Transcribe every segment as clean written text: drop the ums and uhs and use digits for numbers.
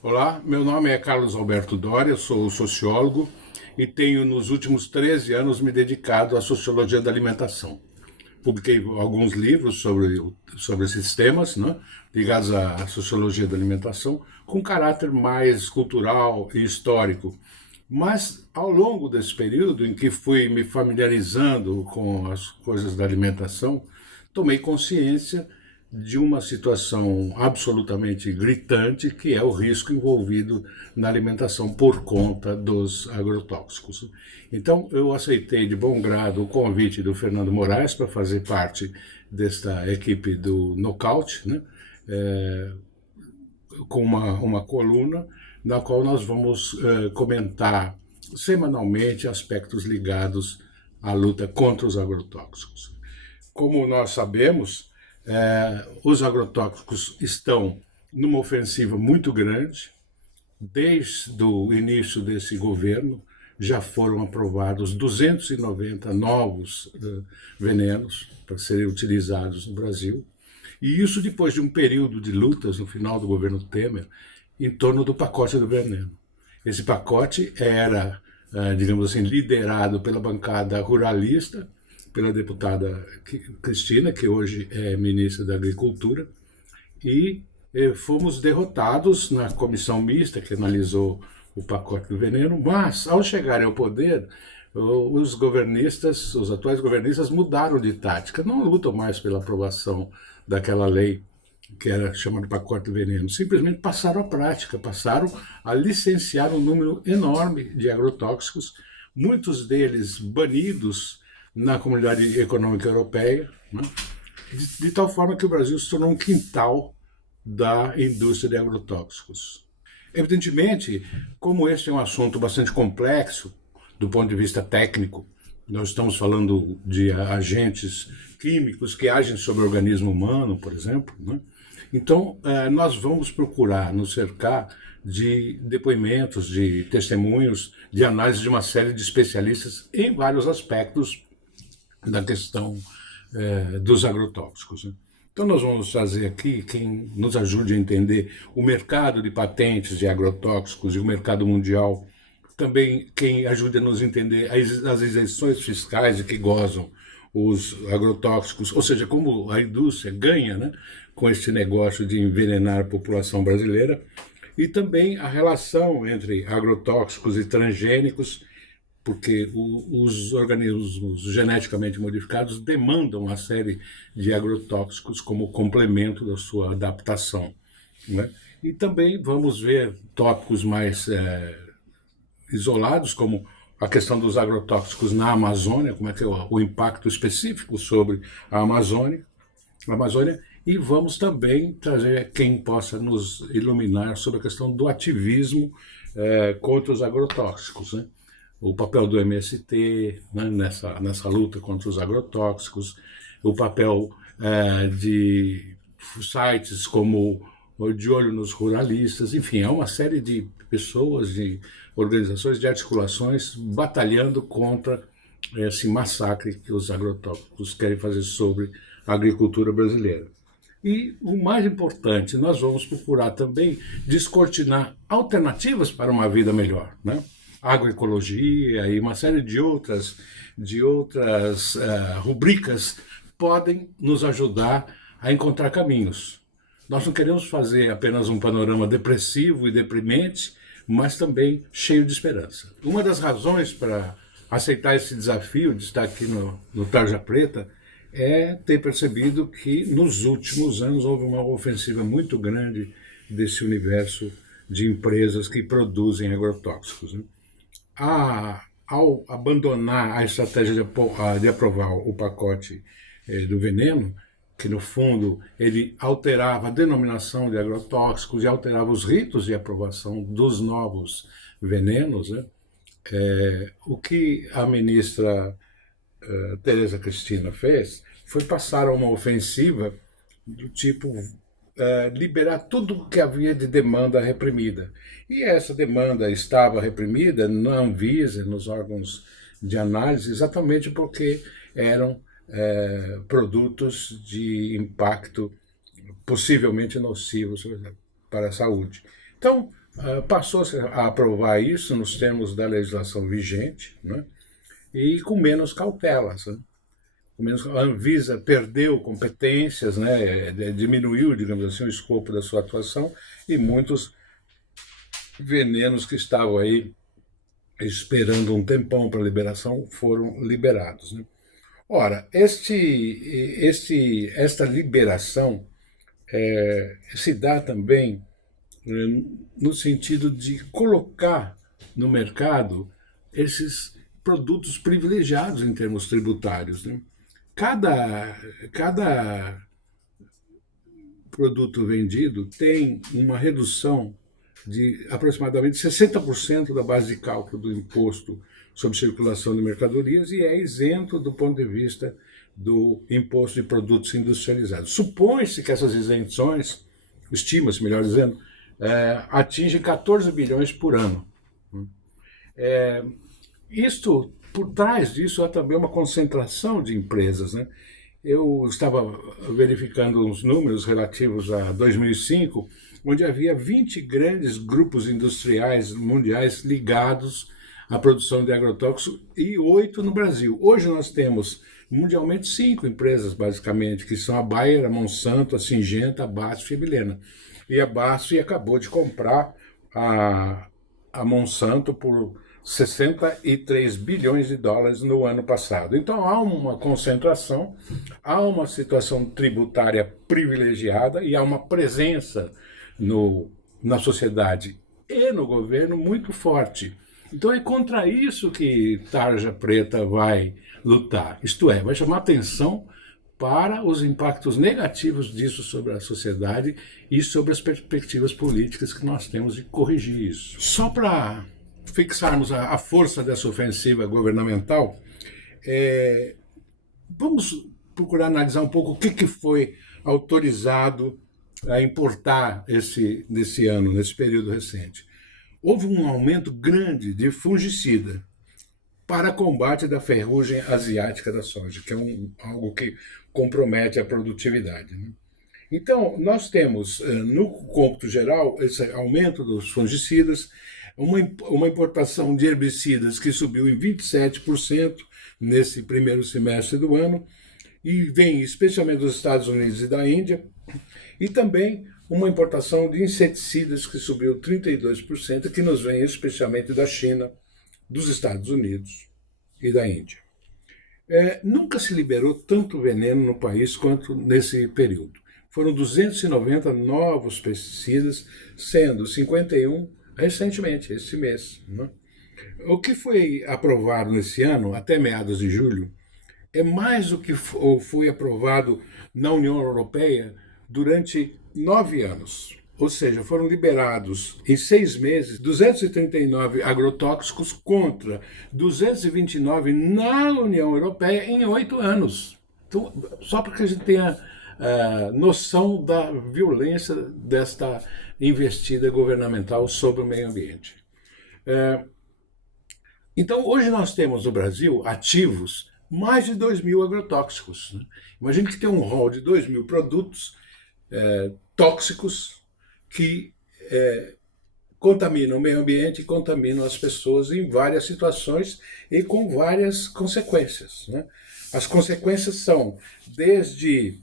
Olá, meu nome é Carlos Alberto Doria, sou sociólogo e tenho nos últimos 13 anos me dedicado à sociologia da alimentação. Publiquei alguns livros sobre esses temas, né, ligados à sociologia da alimentação, com caráter mais cultural e histórico. Mas, ao longo desse período em que fui me familiarizando com as coisas da alimentação, tomei consciência de uma situação absolutamente gritante, que é o risco envolvido na alimentação por conta dos agrotóxicos. Então, eu aceitei de bom grado o convite do Fernando Moraes para fazer parte desta equipe do Nocaute, né? Com uma coluna na qual nós vamos comentar semanalmente aspectos ligados à luta contra os agrotóxicos. Como nós sabemos, os agrotóxicos estão numa ofensiva muito grande. Desde o início desse governo, já foram aprovados 290 novos venenos para serem utilizados no Brasil. E isso depois de um período de lutas no final do governo Temer em torno do pacote do veneno. Esse pacote era, digamos assim, liderado pela bancada ruralista, pela deputada Cristina, que hoje é ministra da Agricultura, e fomos derrotados na comissão mista que analisou o pacote do veneno, mas ao chegarem ao poder, os governistas, os atuais governistas mudaram de tática, não lutam mais pela aprovação daquela lei que era chamada de pacote do veneno, simplesmente passaram à prática, passaram a licenciar um número enorme de agrotóxicos, muitos deles banidos na Comunidade Econômica Europeia, né? De tal forma que o Brasil se tornou um quintal da indústria de agrotóxicos. Evidentemente, como este é um assunto bastante complexo do ponto de vista técnico, nós estamos falando de agentes químicos que agem sobre o organismo humano, por exemplo, né? Então, nós vamos procurar nos cercar de depoimentos, de testemunhos, de análise de uma série de especialistas em vários aspectos da questão dos agrotóxicos, né? Então nós vamos trazer aqui quem nos ajude a entender o mercado de patentes de agrotóxicos e o mercado mundial, também quem ajude a nos entender as isenções fiscais de que gozam os agrotóxicos, ou seja, como a indústria ganha, né, com este negócio de envenenar a população brasileira, e também a relação entre agrotóxicos e transgênicos, porque os organismos geneticamente modificados demandam uma série de agrotóxicos como complemento da sua adaptação, né? E também vamos ver tópicos mais isolados, como a questão dos agrotóxicos na Amazônia, como é que é o impacto específico sobre a Amazônia, e vamos também trazer quem possa nos iluminar sobre a questão do ativismo contra os agrotóxicos, né? O papel do MST, né, nessa luta contra os agrotóxicos, o papel de sites como o De Olho nos Ruralistas, enfim, há uma série de pessoas, de organizações, de articulações batalhando contra esse massacre que os agrotóxicos querem fazer sobre a agricultura brasileira. E o mais importante, nós vamos procurar também descortinar alternativas para uma vida melhor, né? Agroecologia e uma série de outras rubricas podem nos ajudar a encontrar caminhos. Nós não queremos fazer apenas um panorama depressivo e deprimente, mas também cheio de esperança. Uma das razões para aceitar esse desafio de estar aqui no Tarja Preta é ter percebido que nos últimos anos houve uma ofensiva muito grande desse universo de empresas que produzem agrotóxicos, né? Ao abandonar a estratégia de aprovar o pacote do veneno, que no fundo ele alterava a denominação de agrotóxicos e alterava os ritos de aprovação dos novos venenos, né? O que a ministra Tereza Cristina fez foi passar a uma ofensiva do tipo liberar tudo o que havia de demanda reprimida. E essa demanda estava reprimida na Anvisa, nos órgãos de análise, exatamente porque eram produtos de impacto possivelmente nocivos para a saúde. Então, passou-se a aprovar isso nos termos da legislação vigente, né? E com menos cautelas, né? A Anvisa perdeu competências, né? Diminuiu, digamos assim, o escopo da sua atuação, e muitos venenos que estavam aí esperando um tempão para liberação foram liberados, né? Ora, esta liberação se dá também no sentido de colocar no mercado esses produtos privilegiados em termos tributários, né? Cada produto vendido tem uma redução de aproximadamente 60% da base de cálculo do imposto sobre circulação de mercadorias e é isento do ponto de vista do imposto de produtos industrializados. Supõe-se que essas isenções, estima-se, melhor dizendo, atingem 14 bilhões por ano. Por trás disso, há também uma concentração de empresas, né? Eu estava verificando uns números relativos a 2005, onde havia 20 grandes grupos industriais mundiais ligados à produção de agrotóxicos e 8 no Brasil. Hoje nós temos mundialmente 5 empresas, basicamente, que são a Bayer, a Monsanto, a Syngenta, a BASF e a Milena. E a BASF acabou de comprar a Monsanto por 63 bilhões de dólares no ano passado. Então há uma concentração, há uma situação tributária privilegiada e há uma presença na sociedade e no governo muito forte. Então é contra isso que Tarja Preta vai lutar, isto é, vai chamar atenção para os impactos negativos disso sobre a sociedade e sobre as perspectivas políticas que nós temos de corrigir isso. Só para fixarmos a força dessa ofensiva governamental, vamos procurar analisar um pouco o que foi autorizado a importar nesse ano, nesse período recente. Houve um aumento grande de fungicida para combate da ferrugem asiática da soja, que é algo que compromete a produtividade, né? Então, nós temos, no cômputo geral, esse aumento dos fungicidas, uma importação de herbicidas que subiu em 27% nesse primeiro semestre do ano, e vem especialmente dos Estados Unidos e da Índia, e também uma importação de inseticidas que subiu 32%, que nos vem especialmente da China, dos Estados Unidos e da Índia. Nunca se liberou tanto veneno no país quanto nesse período. Foram 290 novos pesticidas, sendo 51 recentemente, esse mês, né? O que foi aprovado nesse ano, até meados de julho, é mais do que foi aprovado na União Europeia durante 9 anos. Ou seja, foram liberados em 6 meses 239 agrotóxicos contra 229 na União Europeia em 8 anos. Então, só para que a gente tenha noção da violência desta investida governamental sobre o meio ambiente. Então, hoje nós temos no Brasil ativos mais de 2.000 agrotóxicos, né? Imagine que tem um rol de 2.000 produtos tóxicos que contaminam o meio ambiente e contaminam as pessoas em várias situações e com várias consequências, né? As consequências são desde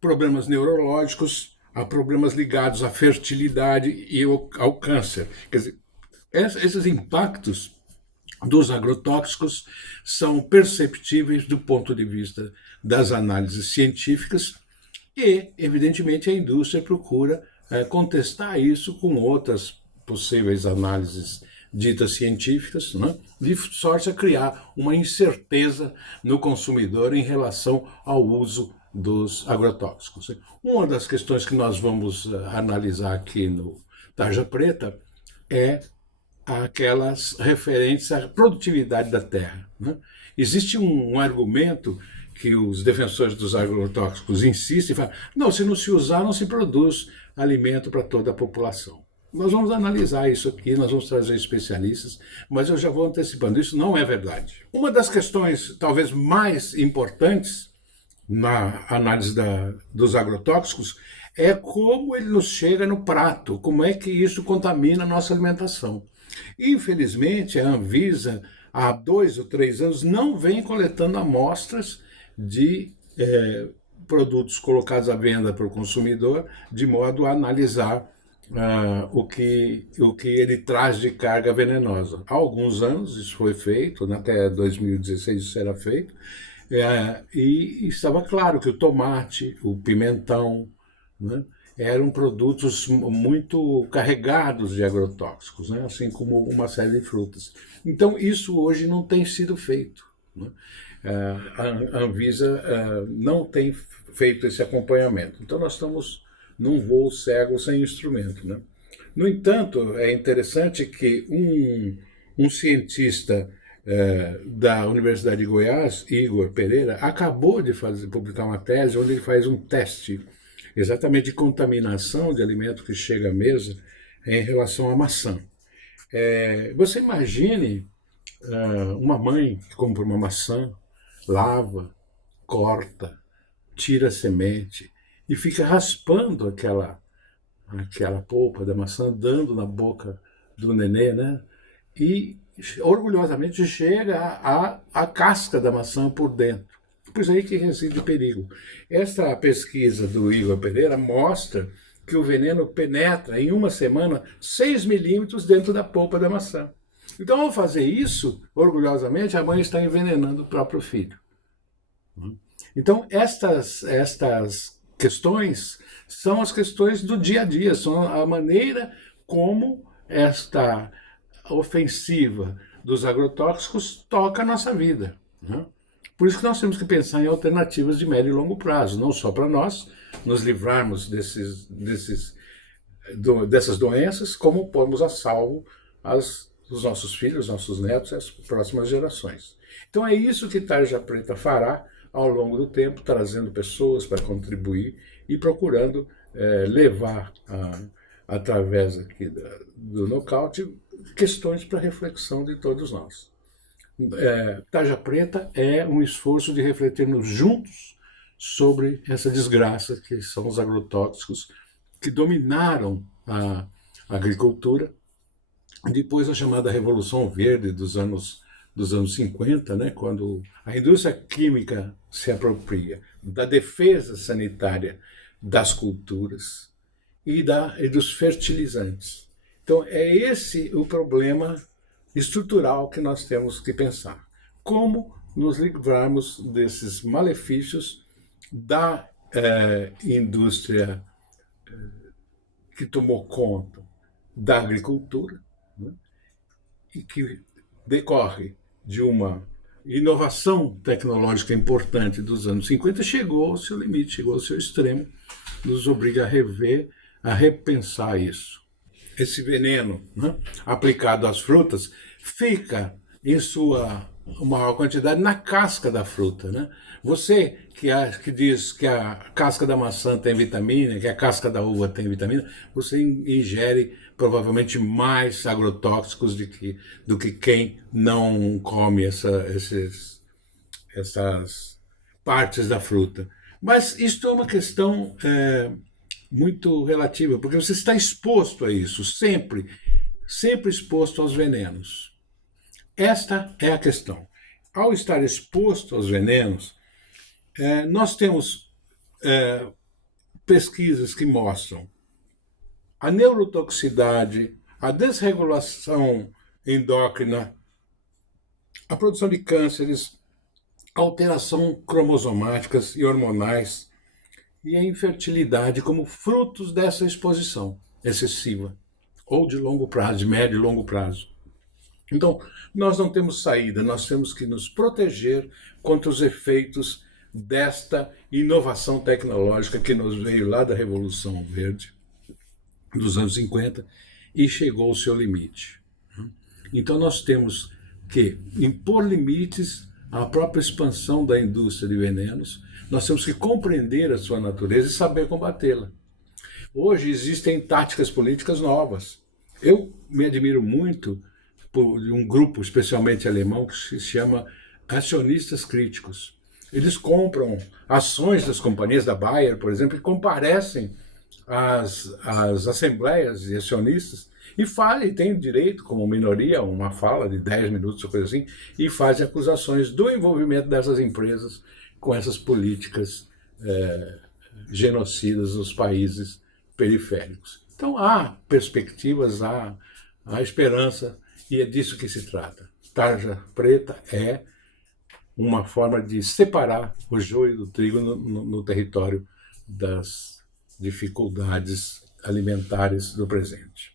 problemas neurológicos a problemas ligados à fertilidade e ao câncer. Quer dizer, esses impactos dos agrotóxicos são perceptíveis do ponto de vista das análises científicas e, evidentemente, a indústria procura contestar isso com outras possíveis análises ditas científicas, né, de sorte a criar uma incerteza no consumidor em relação ao uso dos agrotóxicos. Uma das questões que nós vamos analisar aqui no Tarja Preta é aquelas referentes à produtividade da terra, né? Existe um argumento que os defensores dos agrotóxicos insistem e falam: não, se não se usar, não se produz alimento para toda a população. Nós vamos analisar isso aqui, nós vamos trazer especialistas, mas eu já vou antecipando, isso não é verdade. Uma das questões talvez mais importantes na análise dos agrotóxicos é como ele nos chega no prato, como é que isso contamina a nossa alimentação. Infelizmente, a Anvisa, há 2 ou 3 anos, não vem coletando amostras de produtos colocados à venda para o consumidor, de modo a analisar o que ele traz de carga venenosa. Há alguns anos isso foi feito, até 2016 isso era feito, e estava claro que o tomate, o pimentão, né, eram produtos muito carregados de agrotóxicos, né, assim como uma série de frutas. Então isso hoje não tem sido feito, né? A Anvisa não tem feito esse acompanhamento. Então nós estamos num voo cego sem instrumento, né? No entanto, é interessante que um cientista da Universidade de Goiás, Igor Pereira, acabou de publicar uma tese onde ele faz um teste exatamente de contaminação de alimento que chega à mesa em relação à maçã. Você imagine uma mãe que compra uma maçã, lava, corta, tira a semente e fica raspando aquela polpa da maçã, dando na boca do nenê, né? E orgulhosamente chega à casca da maçã por dentro. Por isso aí que reside o perigo. Esta pesquisa do Igor Pereira mostra que o veneno penetra em uma semana 6 milímetros dentro da polpa da maçã. Então, ao fazer isso, orgulhosamente, a mãe está envenenando o próprio filho. Então, estas questões são as questões do dia a dia, são a maneira como esta ofensiva dos agrotóxicos toca a nossa vida, né? Por isso que nós temos que pensar em alternativas de médio e longo prazo, não só para nós nos livrarmos dessas doenças, como pormos a salvo os nossos filhos, nossos netos e as próximas gerações. Então é isso que Tarja Preta fará ao longo do tempo, trazendo pessoas para contribuir e procurando levar, através aqui do nocaute, questões para reflexão de todos nós. Tarja Preta é um esforço de refletirmos juntos sobre essa desgraça que são os agrotóxicos que dominaram a agricultura depois da chamada Revolução Verde dos anos 50, né, quando a indústria química se apropria da defesa sanitária das culturas e dos fertilizantes. Então é esse o problema estrutural que nós temos que pensar. Como nos livrarmos desses malefícios da indústria que tomou conta da agricultura, né, e que decorre de uma inovação tecnológica importante dos anos 50, chegou ao seu limite, chegou ao seu extremo, nos obriga a rever, a repensar isso. Esse veneno, né, aplicado às frutas fica em sua maior quantidade na casca da fruta, né? Você que diz que a casca da maçã tem vitamina, que a casca da uva tem vitamina, você ingere provavelmente mais agrotóxicos do que quem não come essas partes da fruta. Mas isto é uma questão muito relativa, porque você está exposto a isso, sempre exposto aos venenos. Esta é a questão. Ao estar exposto aos venenos, nós temos pesquisas que mostram a neurotoxicidade, a desregulação endócrina, a produção de cânceres, alteração cromossomáticas e hormonais e a infertilidade como frutos dessa exposição excessiva, ou de longo prazo, de médio e longo prazo. Então, nós não temos saída, nós temos que nos proteger contra os efeitos desta inovação tecnológica que nos veio lá da Revolução Verde, dos anos 50, e chegou ao seu limite. Então nós temos que impor limites à própria expansão da indústria de venenos, nós temos que compreender a sua natureza e saber combatê-la. Hoje existem táticas políticas novas. Eu me admiro muito por um grupo, especialmente alemão, que se chama acionistas críticos. Eles compram ações das companhias da Bayer, por exemplo, e comparecem as assembleias de acionistas e fale, e tem direito, como minoria, uma fala de 10 minutos ou coisa assim, e faz acusações do envolvimento dessas empresas com essas políticas genocidas nos países periféricos. Então há perspectivas, há esperança, e é disso que se trata. Tarja preta é uma forma de separar o joio do trigo no território das dificuldades alimentares do presente.